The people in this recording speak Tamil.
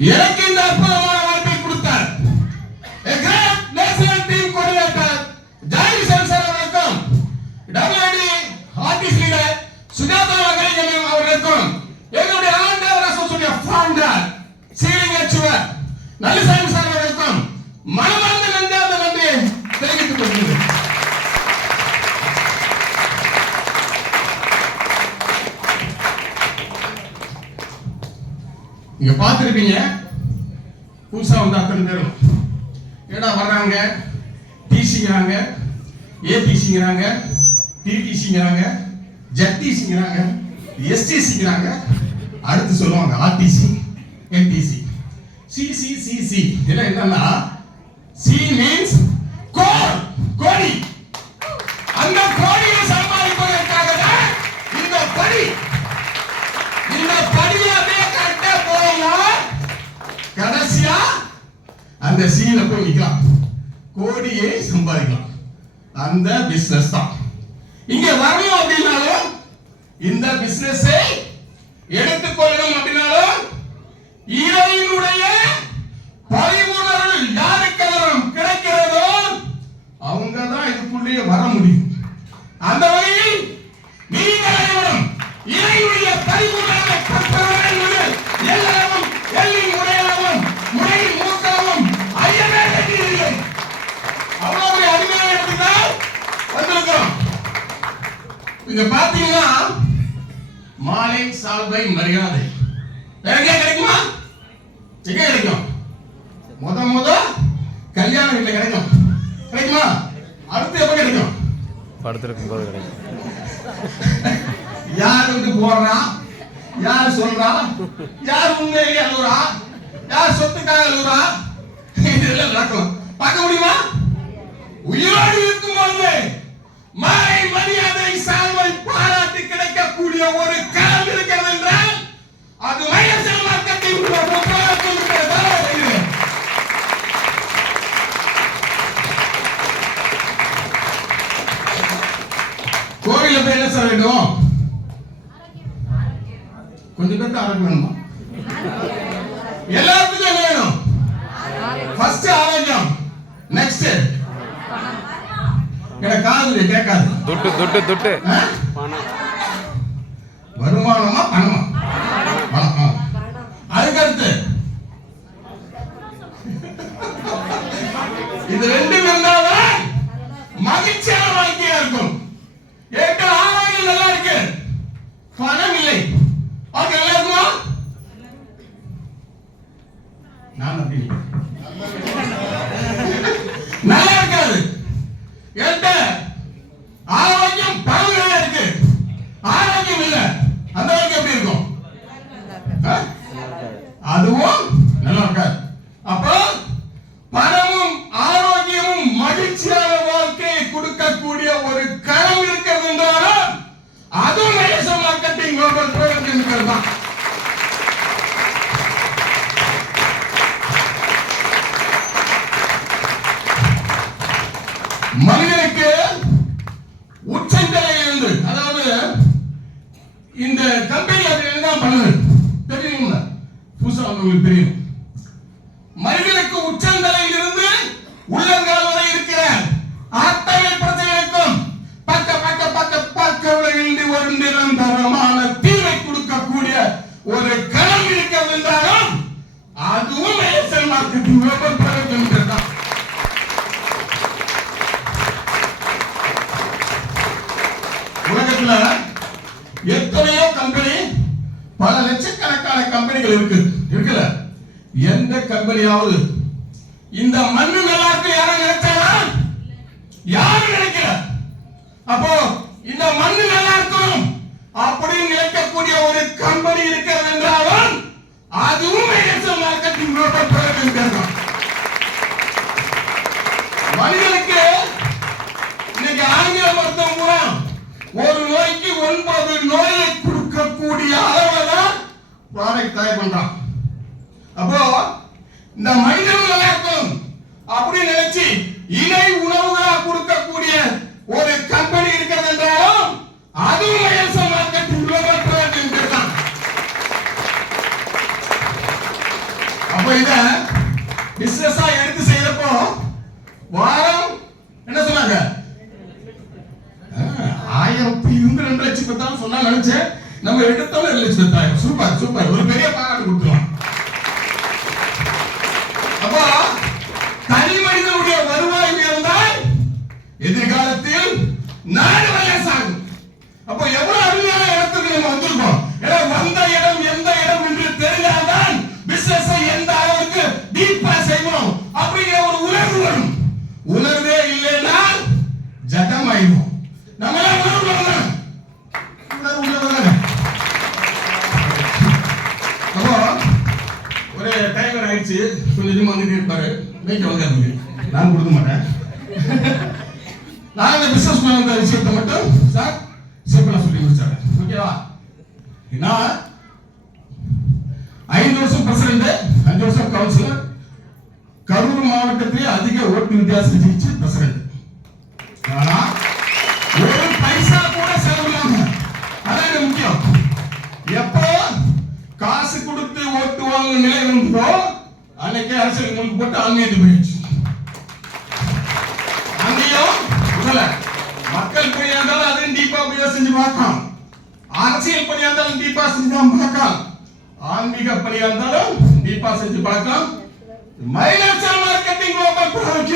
எனக்கு இந்த அற்புதமான வாய்ப்பை கொடுத்தார். A great national team coordinator Johnny sir அவர்களுக்கும் WD ஆர்டிஸ்ட் லீடர் சுஜாதா அவர்களுக்கும் அவர்களுக்கும் எங்களுடைய ஆண்டவர் அசோசியேஷனுடைய ஃபவுண்டர் சீலிங் அச்சுவர் நல்லசாமி சார் அவர்களுக்கும் மனமார்ந்த நன்றியை தெரிவித்துக் கொள்கிறேன். நீங்க பார்த்திருப்பீங்க, புதுசா வந்த அத்தனை பேரும் ஏடா வர்றாங்க, டிசிங்கிறாங்க, ஏடிசிங்கிறாங்க, டிடிசிங்கிறாங்க, ஜெட்டிசிங்கிறாங்க, எஸ்டிசிங்கிறாங்க, அடுத்து சொல்லுவாங்க ஆர்டிசி, என்டிசி, சிசிசிசி. இதெல்லாம் என்னன்னா சி மீன்ஸ் கோடி. அந்த கோடியை சம்பாதிப்பதற்காக தான் இந்த படி. இந்த படியை அப்படியே கரெக்டா போனா கடைசியா அந்த சீல போய் நிக்கலாம், கோடியை சம்பாதிக்கலாம். அந்த பிசினஸ் தான் இங்க வரணும். அப்படின்னாலும் இந்த பிசினஸை எடுத்துக்கொள்ளணும் அப்படின்னாலும் இறைவனுடைய பரிபூரணம் யாருக்கெல்லாம் கிடைக்கிறதோ அவங்க தான் இதுக்குள்ளே வர முடியும். அந்த வகையில் நீங்கள் அனைவரும் இறைவனுடைய பரிபூரணத்தை பெற்றவர்கள் எல்லாரும் எல்லின் முறையாகவும் முறையின் மூக்காகவும் ஐயமே கட்டியிருக்கீர்கள். அவ்வளவு அருமையான இடத்துக்கு வந்திருக்கிறோம். இங்க பாத்தீங்கன்னா மாலை சால்வை மரியாதை எங்க கிடைக்குமா? எங்க கிடைக்கும்? முத கல்யாண வீட்டுல கிடைக்கும். கிடைக்குமா? அடுத்து எப்ப கிடைக்கும்? படுத்திருக்கும் போது கிடைக்கும். யார் வந்து போடுறா, யார் சொல்றா, யார் உண்மையிலே அழுகுறா, யார் சொத்துக்காக அழுகுறா, இதெல்லாம் நடக்கும். பார்க்க முடியுமா? உயிரோடு இருக்கும் பொழுது மாலை மரியாதை சால்வை பாராட்டி கிடைக்கக்கூடிய ஒரு காலம் இருக்கிறது என்றால் அது மையசல் மார்க்கெட்டிங் கோவில போய் என்ன சொல்ல வேண்டும்? கொஞ்சம் பேருக்கு ஆரோக்கியம் வேணுமா? எல்லாத்துக்கும் என்ன வேணும்? ஃபர்ஸ்ட் ஆரோக்கியம், நெக்ஸ்ட் காது கேட்காது. துட்டு வருமானமா பணமா? பணம். அதுக்கடுத்து இது ரெண்டும் இருந்தாலும் மகிழ்ச்சியான வாழ்க்கையா இருக்கும். என்கிட்ட ஆரோக்கியம் நல்லா இருக்கு, பணம் இல்லை, அது நல்லா இருக்குமா? நான் அப்படி நல்லா இருக்காது. என்கிட்ட ஆரோக்கியம் பணம் நல்லா இருக்கு, ஆரோக்கியம் இல்லை, அந்த வாழ்க்கை எப்படி இருக்கும்? அதுவும் நல்லா இருக்காது. அப்போ பணமும் ஆரோக்கியமும் மகிழ்ச்சியான வாழ்க்கையை கொடுக்கக்கூடிய ஒரு களம் இருக்கிறது என்றாலும் அதுவும் மையசல் மார்க்கெட்டிங் குளோபல் ப்ரோக்ராம் இருக்கிறது தான். மனிதனுக்கு உச்சந்தலையிலிருந்து, அதாவது இந்த கம்பெனி அப்படி தான் பண்ணுது தெரியுங்களா? புதுசா உங்களுக்கு தெரியும். மனிதனுக்கு உச்சந்தலையில் இருந்து உள்ளங்கால் வரை இருக்கிற அத்தனை பிரச்சனைக்கும் பக்க பக்க பக்க பக்க விளைந்து ஒரு நிரந்தரமான தீர்வை கொடுக்கக்கூடிய ஒரு களம் இருக்கிறது என்றாலும் அதுவும் மையசல் மார்க்கெட்டிங் குளோபல் ப்ரோக்ராம் தான். உலகத்துல எத்தனையோ கம்பெனி, பல லட்சக்கணக்கான கம்பெனிகள் இருக்குல்ல, எந்த கம்பெனியாவது இந்த மண்ணு நல்லா இருக்கு யாரும் நினைச்சாரா? யாரும் நினைக்கல. அப்போ இந்த மண்ணு நல்லா இருக்கும் அப்படின்னு நினைக்கக்கூடிய ஒரு கம்பெனி இருக்கிறது என்றாலும் அதுவும் மையசல் மார்க்கெட்டிங் குளோபல் ப்ரோக்ராம் தான். மனிதனுக்கு இன்னைக்கு ஆங்கில மருத்துவம் மூலம் ஒரு நோய்க்கு 9 நோயை கொடுக்கக்கூடிய அளவுல ப்ராடக்ட் தயார் பண்றான். அப்போ இந்த மனிதர்கள் நல்லா இருக்கும் அப்படின்னு நினைச்சு இணை உணவுகளா கொடுக்கக்கூடிய ஒரு கம்பெனி இருக்கிறது என்றாலும் அதுவும் மையசல் மார்க்கெட்டிங் குளோபல் ப்ரோக்ராம் தான். இத பிசினஸா எடுத்து செய்யறப்போ வாரம் என்ன சொன்னாங்க 1000 இருந்து 2 லட்சம் பத்தாலும் சொன்னா நினைச்சேன். நம்ம எடுத்தோம் 2 லட்சம் பத்தாயிரம். சூப்பர் சூப்பர், ஒரு பெரிய பாராட்டு கொடுத்துருவோம். அப்போ தனி மனிதனுடைய வருவாய் உயர்ந்தால் எதிர்காலத்தில் நாடு வல்லரசாகும். அப்போ எவ்வளவு அருமையான இடத்துக்கு நம்ம வந்திருக்கோம். ஏன்னா வந்த இடம் எந்த இடம் என்று தெரிஞ்சால்தான் பிசினஸ் எந்த அளவுக்கு டீப்பா செய்வோம் அப்படிங்கிற ஒரு உணர்வு வரும். உணர்வே இல்லைன்னா ஜடமாயிடும். நம்மள உணர்வு வரணும். அப்போ ஒரு டைவர் ஆயிடுச்சு, கொஞ்சம் வந்துட்டு இருப்பாரு, மேய்க்க வந்து நான் கொடுக்க மாட்டேன். நான் இந்த பிசினஸ் மேன் அந்த விஷயத்தை மட்டும் சார் சிம்பிளா சொல்லி முடிச்சாரு. ஓகேவா? நான் 5 வருஷம் பிரசிடண்ட், 5 வருஷம் கவுன்சிலர், கரூர் மாவட்டத்திலே அதிக ஓட்டு வித்தியாசம் ஜெயிச்சு பிரசிடண்ட். ஆனா ஒரு பைசா கூட செலவு இல்லாம, அதான் முக்கியம். எப்போ காசு கொடுத்து ஓட்டு வாங்கும் நிலை இருந்ததோ அன்னைக்கு அரசியல் முழுக்க போட்டு ஆன்மீகத்துக்கு போயிடுச்சு. அங்கேயும் மக்கள் பணியா இருந்தாலும் அதையும் டீப்பா போய் செஞ்சு பார்க்கலாம். அரசியல் பணியா இருந்தாலும் டீப்பா செஞ்சு தான் பார்க்கலாம். ஆன்மீக பணியா இருந்தாலும் டீப்பா செஞ்சு பார்க்கலாம். Minority marketing global product